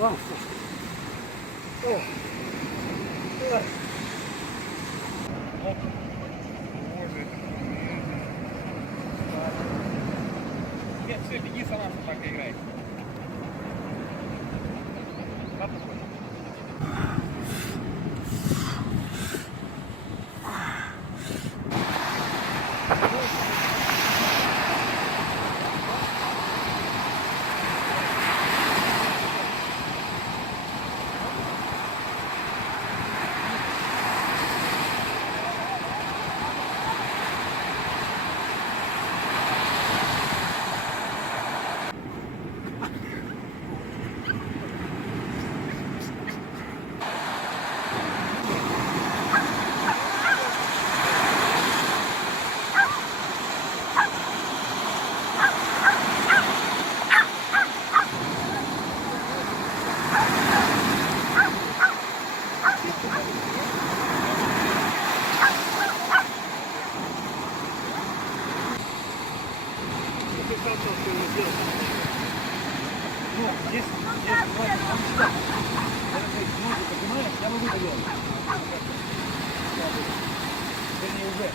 Нет, все, беги сама, собака играет. Я могу доделать. Вернее, уже.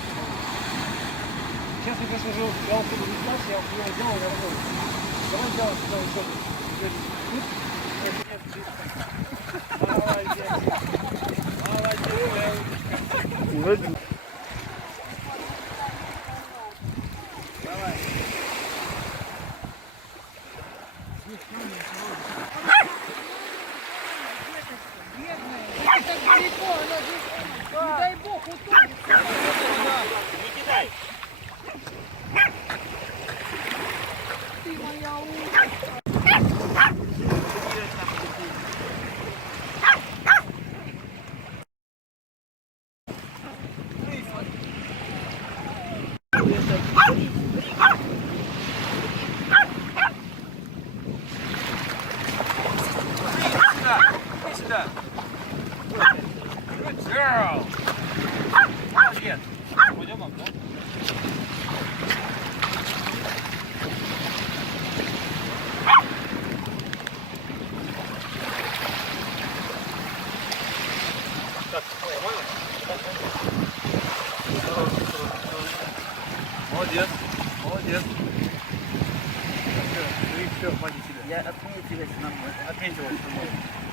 Сейчас я просто уже взял чтобы не знать, я его сделал, я готов. Давай сделаем сюда еще. Молодец. Молодец. Давай. Так далеко, она же, не дай бог, утонет. Не кидай. Ты моя умница. Сюда. Good girl. Молодец. Пойдем, да? Так, нормально? Молодец. Молодец. Все, хватит тебя. Я отметил, если нам Отметил, что можно.